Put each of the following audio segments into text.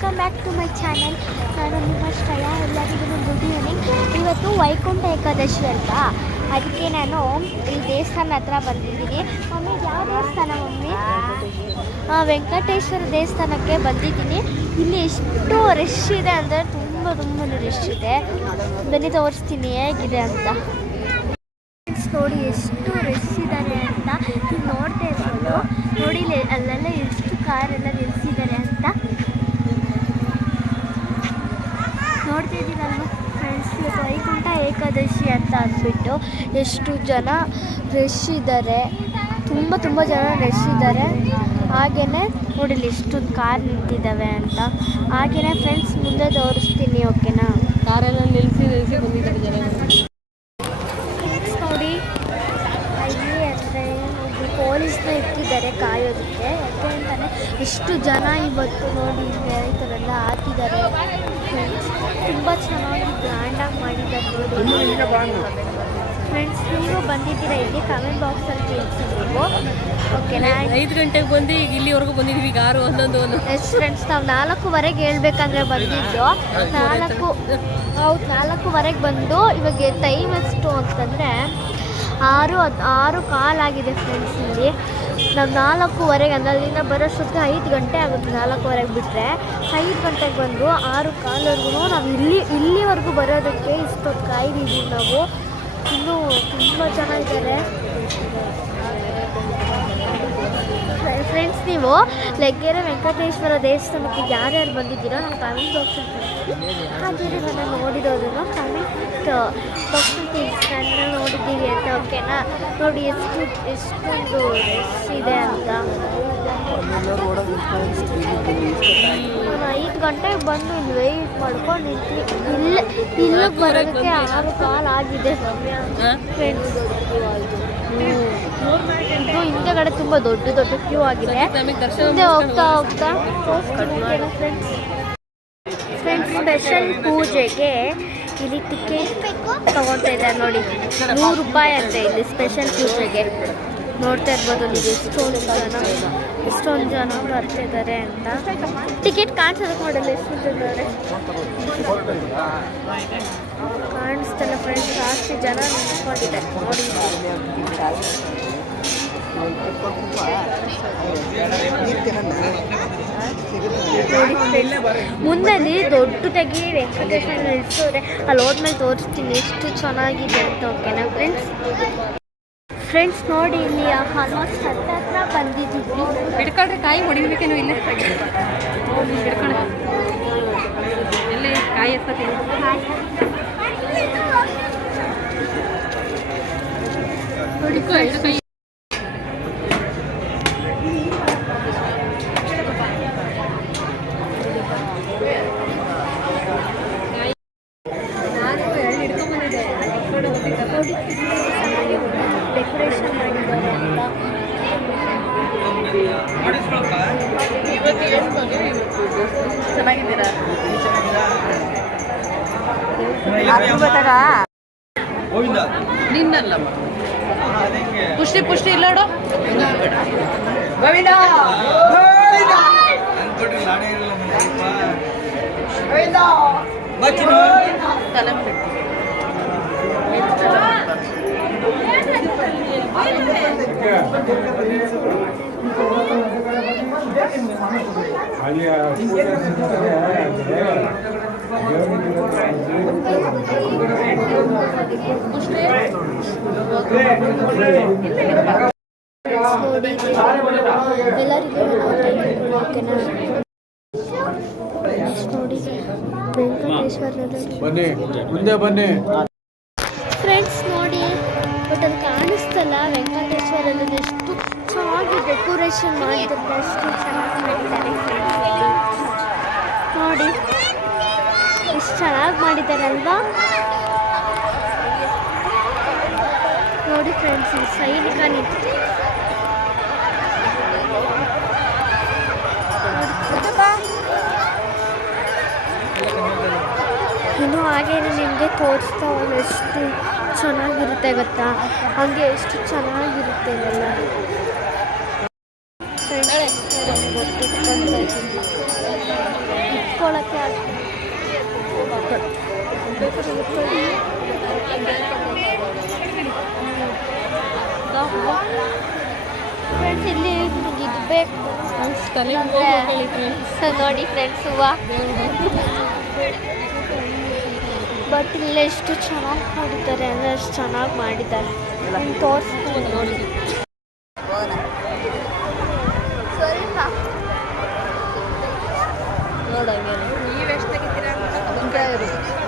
Welcome back to my channel ನಾನು ನಿಮ್ಮ ಶ್ರಯ. ಎಲ್ಲರಿಗೂ ಗುಡ್ ಈವ್ನಿಂಗ್ ಇವತ್ತು ವೈಕುಂಠ ಏಕಾದಶಿ ಅಲ್ವಾ? ಅದಕ್ಕೆ ನಾನು ಈ ದೇವಸ್ಥಾನ ಹತ್ರ ಬಂದಿದ್ದೀನಿ. ಮಮ್ಮಿ ಯಾವ ದೇವಸ್ಥಾನ ಮಮ್ಮಿ ವೆಂಕಟೇಶ್ವರ ದೇವಸ್ಥಾನಕ್ಕೆ ಬಂದಿದ್ದೀನಿ. ಇಲ್ಲಿ ಎಷ್ಟು ರಶ್ ಇದೆ ಅಂದರೆ ತುಂಬ ತುಂಬ ರಶ್ ಇದೆ. ಬನ್ನಿ ತೋರಿಸ್ತೀನಿ ಹೇಗಿದೆ ಅಂತ. ನೋಡಿ, ಎಷ್ಟು ರಶ್ ಇದ್ದಾರೆ ಅಂತ ನೀವು ನೋಡ್ತಾ ಇರ್ಬೋದು ನೋಡಿ ಇಲ್ಲಿ ಅಲ್ಲೆಲ್ಲ ಎಷ್ಟು ಕಾರೆಲ್ಲ ನಿಲ್ಲಿಸಿದ್ದಾರೆ ಅಂತ ನೋಡ್ತಾ ಇದ್ದೀರಲ್ವ ಫ್ರೆಂಡ್ಸ್ ಇವತ್ತು ವೈಕುಂಠ ಏಕಾದಶಿ ಅಂತ ಅಂದ್ಬಿಟ್ಟು ಎಷ್ಟು ಜನ ರಶ್ ಇದ್ದಾರೆ ತುಂಬ ತುಂಬ ಜನ ರಶ್ ಇದ್ದಾರೆ ಹಾಗೆಯೇ ನೋಡಿಲ್ಲ ಇಷ್ಟೊಂದು ಕಾರ್ ನಿಂತಿದ್ದಾವೆ ಅಂತ. ಹಾಗೆಯೇ ಫ್ರೆಂಡ್ಸ್ ಮುಂದೆ ತೋರಿಸ್ತೀನಿ ಓಕೆನಾ ಕಾರೆಲ್ಲ ನಿಲ್ಲಿಸಿ ನಿಲ್ಲಿಸಿ ಬಂದಿದ್ದಾರೆ ಜನಗಳು ಫ್ರೆಂಡ್ಸ್ ನೋಡಿ ಇಲ್ಲಿ ಅಂದರೆ ಒಬ್ಬರು ಪೊಲೀಸ್ನ ಇಟ್ಟಿದ್ದಾರೆ ಕಾಯೋದಕ್ಕೆ ಯಾಕೆ ಅಂತಾನೆ ಎಷ್ಟು ಜನ ಇವತ್ತು ನೋಡಿ ಇಲ್ಲಿ ಈ ಥರ ಎಲ್ಲ ಹಾಕಿದ್ದಾರೆ ಫ್ರೆಂಡ್ಸ್ ತುಂಬ ಚೆನ್ನಾಗಿ ಗ್ರ್ಯಾಂಡಾಗಿ ಮಾಡಿದ್ದಾರೆ ನೋಡಿ ಫ್ರೆಂಡ್ಸ್ ನೀವು ಬಂದಿದ್ದೀರಾ ಇಲ್ಲಿ? ಕಮೆಂಟ್ ಬಾಕ್ಸಲ್ಲಿ ತಿಳಿಸಿ ನೀವು ಓಕೆನಾ ಐದು ಗಂಟೆಗೆ ಬಂದು ಈಗ ಇಲ್ಲಿವರೆಗೂ ಬಂದಿದ್ವಿ ಈಗ ಆರು ಒಂದೊಂದು ಒಂದು ಎಸ್ ಫ್ರೆಂಡ್ಸ್ ನಾವು ನಾಲ್ಕೂವರೆಗೆ ಹೇಳ್ಬೇಕಂದ್ರೆ ಬಂದಿದ್ದು. ನಾಲ್ಕು ಹೌದು ನಾಲ್ಕೂವರೆಗೆ ಬಂದು ಇವಾಗ ಟೈಮ್ ಎಷ್ಟು ಅಂತಂದರೆ ಆರು ಆರು ಆರು ಕಾಲಾಗಿದೆ ಫ್ರೆಂಡ್ಸ್ ಇಲ್ಲಿ. ನಾವು ನಾಲ್ಕೂವರೆಗೆ, ಅಂದರೆ ಅಲ್ಲಿಂದ ಬರೋಷ್ಟೊತ್ತಿಗೆ ಐದು ಗಂಟೆ ಆಗುತ್ತೆ ನಾಲ್ಕೂವರೆಗೆ ಬಿಟ್ಟರೆ ಐದು ಗಂಟೆಗೆ ಬಂದು ಆರು ಕಾಲವರೆಗೂ ನಾವು ಇಲ್ಲಿ, ಇಲ್ಲಿವರೆಗೂ ಬರೋದಕ್ಕೆ ಇಷ್ಟೊತ್ತು ಕಾಯ್ದಿದ್ದೀವಿ ನಾವು. ಇನ್ನೂ ತುಂಬ ಜನ ಇದ್ದಾರೆ. ಫ್ರೆಂಡ್ಸ್ ನೀವು ಲೆಗ್ಗೆರೆ ವೆಂಕಟೇಶ್ವರ ದೇವಸ್ಥಾನಕ್ಕೆ ಯಾರ್ಯಾರು ಬಂದಿದ್ದೀರೋ ನಮ್ಮ ಕಾಮೆಂಟ್ ಬಾಕ್ಸಲ್ಲಿ ಹಾಗೆ ನನ್ನ ನೋಡಿರೋದನ್ನು ಕಾಮೆಂಟ್ ಬಾಕ್ಸಲ್ಲಿ ತಿಳಿಸಿ ನನ್ನ ನೋಡಿದ್ದೀವಿ ಅಂತ ಓಕೆನಾ ನೋಡಿ ಎಷ್ಟು ಎಷ್ಟೊಂದು ರಶ್ ಇದೆ ಅಂತ. ನಾನು ಐದು ಗಂಟೆಗೆ ಬಂದು ಇಲ್ಲಿ ವೆಯ್ಟ್ ಮಾಡ್ಕೊಂಡು ಇಲ್ಲಿ ಇಲ್ಲಿ ಇಲ್ಲಿಗೆ ಬರೋದಕ್ಕೆ ಆರು ಕಾಲ್ ಆಗಿದೆ. ಫ್ರೆಂಡ್ಸ್ ಹಿಂದೆಗಡೆ ತುಂಬಾ ದೊಡ್ಡ ದೊಡ್ಡ ಕ್ಯೂ ಆಗಿದೆ. ಹಿಂದೆ ಹೋಗ್ತಾ ಹೋಗ್ತಾ ಫ್ರೆಂಡ್ಸ್ ಸ್ಪೆಷಲ್ ಪೂಜೆಗೆ ಇಲ್ಲಿ ಟಿಕೆಟ್ ತಗೊಳ್ತಾ ಇದ್ದಾರೆ ನೋಡಿ. ನೂರು ರೂಪಾಯಿ ಅಂತೆ ಇಲ್ಲಿ ಸ್ಪೆಷಲ್ ಪೂಜೆಗೆ. ನೋಡ್ತಾ ಇರ್ಬೋದು ನೀವು ಎಷ್ಟೊಂದು ಜನ ಎಷ್ಟೊಂದು ಜನ ಬರ್ತಿದ್ದಾರೆ ಅಂತ. ಟಿಕೆಟ್ ಕಾಣಿಸೋದಕ್ಕೆ ಮಾಡಲ್ಲ ಎಷ್ಟು ಇದ್ದಾರೆ ಕಾಣಿಸ್ತಲ್ಲ ಫ್ರೆಂಡ್ಸ್ ಜಾಸ್ತಿ ಜನ ನಿಂತ್ಕೊಂಡಿದೆ. ನೋಡಿ. ನೋಡಿ friends, ಮುಂದೆ ಅಲ್ಲಿ ದೊಡ್ಡದಾಗಿ ವೆಂಕಟೇಶ್ವರ ಇರ್ತವ್ರೆ ಅಲ್ಲಿ ಹೋದ್ಮೇಲೆ ತೋರಿಸ್ತೀನಿ ಎಷ್ಟು ಚೆನ್ನಾಗಿದೆ ಅಂತ ಓಕೆನಾ ಫ್ರೆಂಡ್ಸ್ ಫ್ರೆಂಡ್ಸ್ ನೋಡಿ ಇಲ್ಲಿ ಆಲ್ಮೋಸ್ಟ್ ಹತ್ತ ಹತ್ರ ಬಂದಿದ್ದೀವಿ. ಹಿಡ್ಕೊಳ್ರಿ ಕಾಯಿ ಹೊಡಿಬೇಕೇನು ಇಲ್ಲೇ? ಹಿಡ್ಕೊಂಡು ಇಲ್ಲೇ ಕಾಯಿ ಎತ್ತತೀನಿ ನೋಡಿ ಹಿಡ್ಕೊ, ಹಿಡ್ಕೊ ಕೈ ಡೆಕೋರೇಷನ್ ಮಾಡಿದ್ದಾರೆ ಅಂತ ಚೆನ್ನಾಗಿದ್ದೀರಾ ಪುಷ್ಟಿ ಪುಷ್ಟಿ ಇಲ್ಲ ನೋಡು ಗೋವಿಂದ. ಅಲ್ಲಿ ಬನ್ನಿ, ಮುಂದೆ ಬನ್ನಿ. ಫ್ರೆಂಡ್ಸ್ ನೋಡಿ ಬಟ್ ಅದು ಕಾಣಿಸ್ತಲ್ಲ ವೆಂಕಟೇಶ್ವರಲ್ಲಿ ಎಷ್ಟು ಚೆನ್ನಾಗಿ ಡೆಕೋರೇಷನ್ ಮಾಡಿದ್ದಾರೆ ಅಷ್ಟು ಚೆನ್ನಾಗಿ ಮಾಡಿದ್ದಾರೆ. ನೋಡಿ, ಎಷ್ಟು ಚೆನ್ನಾಗಿ ಮಾಡಿದ್ದಾರೆ ಅಲ್ವಾ? ನೋಡಿ ಫ್ರೆಂಡ್ಸ್ ಈ ಸೈನಿಕ ನಿಂತು ಇನ್ನು ಹಾಗೆ ನಿಮಗೆ ತೋರಿಸ್ತಾ ಹೋದ್ರೆ ಎಷ್ಟು ಚೆನ್ನಾಗಿರುತ್ತೆ ಗೊತ್ತಾ ಹಾಗೆ ಎಷ್ಟು ಚೆನ್ನಾಗಿರುತ್ತೆ ಇದೆಲ್ಲ Friends, ನಮ್ಗೆ ಗೊತ್ತು ಇಟ್ಕೊಂತ ಇದ್ದೀನಿ ಇಟ್ಕೊಳ್ಳೋಕ್ಕೆ ಆಗ್ತಿಲ್ಲ. ಫ್ರೆಂಡ್ಸ್ ಇಲ್ಲಿ ಇದ್ಬೇಕು ತಲೆ ಸೊ ನೋಡಿ ಫ್ರೆಂಡ್ಸ್ ಹೂವು. ಬಟ್ ಇಲ್ಲ ಎಷ್ಟು ಚೆನ್ನಾಗಿ ಮಾಡಿದ್ದಾರೆ ಅಂದರೆ ಅಷ್ಟು ಚೆನ್ನಾಗಿ ಮಾಡಿದ್ದಾರೆ. ನಿಮ್ಗೆ ತೋರಿಸ್ತೀನಿ. ನೋಡಿ. ಸ್ವಲ್ಪ ಇದು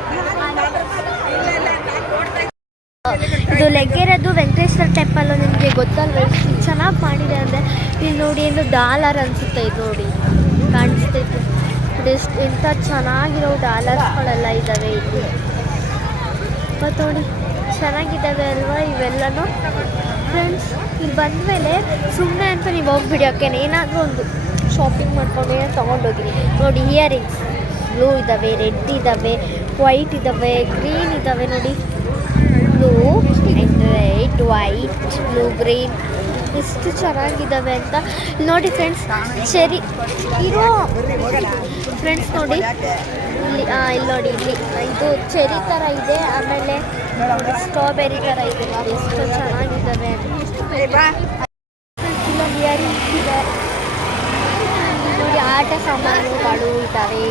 ಟೆಂಪಲ್ಲು ನಿಮಗೆ ಗೊತ್ತಲ್ವ? ಎಷ್ಟು ಚೆನ್ನಾಗಿ ಮಾಡಿದೆ ಅಂದರೆ ಇಲ್ಲಿ ನೋಡಿ ಏನು ಡಾಲರ್ ಅನಿಸುತ್ತೆ ಇದು ನೋಡಿ. ಕಾಣಿಸ್ತೈತೆ ಎಷ್ಟು ಇಂಥ ಚೆನ್ನಾಗಿರೋ ಡಾಲರ್ಸ್ಗಳೆಲ್ಲ ಇದ್ದಾವೆ ಇಲ್ಲಿ. ಮತ್ತು ನೋಡಿ ಚೆನ್ನಾಗಿದ್ದಾವೆ ಅಲ್ವಾ ಇವೆಲ್ಲನೂ? ಫ್ರೆಂಡ್ಸ್ ಇಲ್ಲಿ ಬಂದಮೇಲೆ ಸುಮ್ಮನೆ ಅಂತ ನೀವು ಹೋಗ್ಬಿಡಿ ಓಕೆನಾ ಏನಾದರೂ ಒಂದು ಶಾಪಿಂಗ್ ಮಾಡ್ಕೊಂಡು ಏನೋ ತೊಗೊಂಡೋಗಿರಿ ನೋಡಿ ಇಯರಿಂಗ್ಸ್ ಬ್ಲೂ ಇದ್ದಾವೆ ರೆಡ್ ಇದ್ದಾವೆ ವೈಟ್ ಇದ್ದಾವೆ ಗ್ರೀನ್ ಇದ್ದಾವೆ ನೋಡಿ. Blue red, white, blue, green ಎಷ್ಟು ಚೆನ್ನಾಗಿದ್ದಾವೆ ಅಂತ. ನೋಡಿ ಫ್ರೆಂಡ್ಸ್, ಚೆರಿ ಇರೋ ಫ್ರೆಂಡ್ಸ್ ನೋಡಿ. ಇಲ್ಲಿ ಇಲ್ಲಿ ನೋಡಿ, ಇಲ್ಲಿ. ಇದು ಚೆರಿ ಥರ ಇದೆ, ಆಮೇಲೆ ಸ್ಟ್ರಾಬೆರಿ ಥರ ಇದೆ ಎಷ್ಟು ಚೆನ್ನಾಗಿದ್ದಾವೆ ಇಲ್ಲೊಂದು ಇಯರಿಂಗ್ಸ್ ಇದೆ ನೋಡಿ, ಆಟ ಸಾಮಾನುಗಳು ಇದ್ದಾವೆ.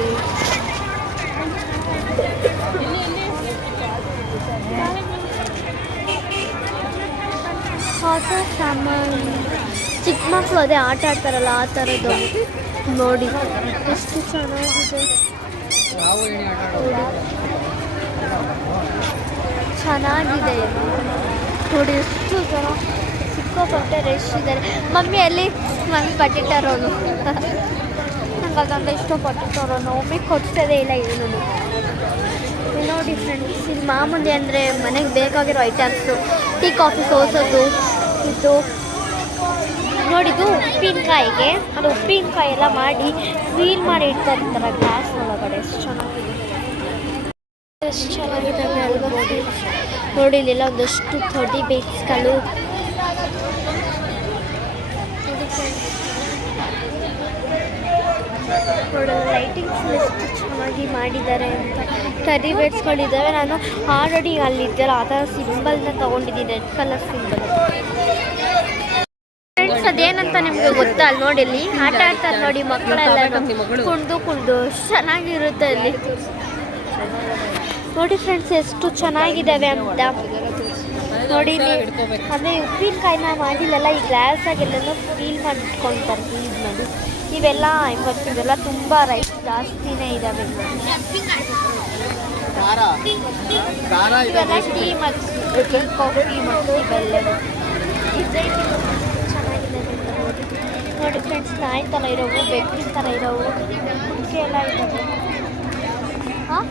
ಆಟ ಸಾಮಾನು ಚಿಕ್ಕ ಮಕ್ಕಳು ಅದೇ ಆಟ ಆಡ್ತಾರಲ್ಲ, ಆ ಥರದ್ದು ನೋಡಿ. ಎಷ್ಟು ಚೆನ್ನಾಗಿದೆ. ಚೆನ್ನಾಗಿದೆ. ನೋಡಿ, ಎಷ್ಟು ಜನ ಸಿಕ್ಕಾಪಟ್ಟೆ ರಶ್ ಇದ್ದಾರೆ. ಮಮ್ಮಿ ಅಲ್ಲಿ ಮಮ್ಮಿ ಬಟ್ಟೆ ನಂಗೆ ಅದಂತ ಇಷ್ಟಪಟ್ಟು ತರೋನು. ಮಮ್ಮಿ ಕೊಡ್ಸೋದೇ ಇಲ್ಲ ಇಲ್ಲಿ ನೋಡಿ ಫ್ರೆಂಡ್ಸ್ ಇಲ್ಲಿ ಮಾಮೂಲಿ ಅಂದರೆ ಮನೆಗೆ ಬೇಕಾಗಿರೋ ಐಟಮ್ಸು ಟೀ ಕಾಫಿ ಸೋಸೋದು ಇದು ನೋಡಿದ್ದು ಉಪ್ಪಿನಕಾಯಿಗೆ. ಅದು ಉಪ್ಪಿನಕಾಯಿ ಎಲ್ಲ ಮಾಡಿ ಕ್ಲೀನ್ ಮಾಡಿ ಇಡ್ತಾ ಇರ್ತಾರೆ ಗ್ಲಾಸ್ ಒಳಗಡೆ. ಎಷ್ಟು ಚೆನ್ನಾಗಿದೆ ಎಷ್ಟು ಚೆನ್ನಾಗಿದ್ದಾವೆ ನೋಡಿ ಇಲ್ಲೆಲ್ಲ ಒಂದಷ್ಟು ಥರ್ಟಿ ಬೇಕ್ಸ್ಗಳು. ಲೈಟಿಂಗ್ಸ್ ಎಷ್ಟು ಚೆನ್ನಾಗಿ ಮಾಡಿದ್ದಾರೆ ಅಂತ. ಟರಿ ಬೇಡ್ಸ್ಗಳಿದ್ದಾವೆ ನಾನು ಆಲ್ರೆಡಿ ಅಲ್ಲಿದ್ದೆಲ್ಲ ಆ ಥರ ಸಿಂಬಲ್ನ ತೊಗೊಂಡಿದ್ದೀನಿ. ರೆಡ್ ಕಲರ್ ಸಿಂಬಲ್ ಅದೇನಂತ ನಿಮ್ಗೆ ಗೊತ್ತಾ? ಅಲ್ಲಿ ನೋಡಿ, ಇಲ್ಲಿ ಆಟ ಆಡ್ತಾರೆ ನೋಡಿ, ಮಕ್ಕಳೆಲ್ಲ ಕುಂಡು ಕುಂಡು ಚೆನ್ನಾಗಿರುತ್ತೆ ಅಲ್ಲಿ. ನೋಡಿ ಫ್ರೆಂಡ್ಸ್ ಎಷ್ಟು ಚೆನ್ನಾಗಿದ್ದಾವೆ ಅಂತ. ನೋಡಿ ಅಂದರೆ ಉಪ್ಪಿನಕಾಯಿನ ಮಾಡಿಲ್ಲ ಈ ಗ್ಲಾಸಾಗೆಲ್ಲನೂ ಫೀಲ್ ಮಾಡಿ ಇಟ್ಕೊಳ್ತಾರೆ ಫೀಲ್ ಮಾಡಿ. ಇವೆಲ್ಲ ಇವತ್ತಿದೆಲ್ಲ ತುಂಬಾ ರೈಟ್ ಜಾಸ್ತಿನೇ ಇದ್ದಾವೆ ಇವೆಲ್ಲ ಟೀ ಮತ್ತು ಕಾಫಿ ಮತ್ತು ಇವೆಲ್ಲವೂ ಡಿಸೈನ್ ಚೆನ್ನಾಗಿದೆ ಅಂತ ನೋಡಿ ನೋಡಿ ಫ್ರೆಂಡ್ಸ್ ನಾಯಿ ಥರ ಇರೋವು ಬೆಕ್ಕಿನ ಥರ ಇರೋವು ಹುಡುಕಿ ಎಲ್ಲ ಇದ್ದಾವೆ ಹಾಂ?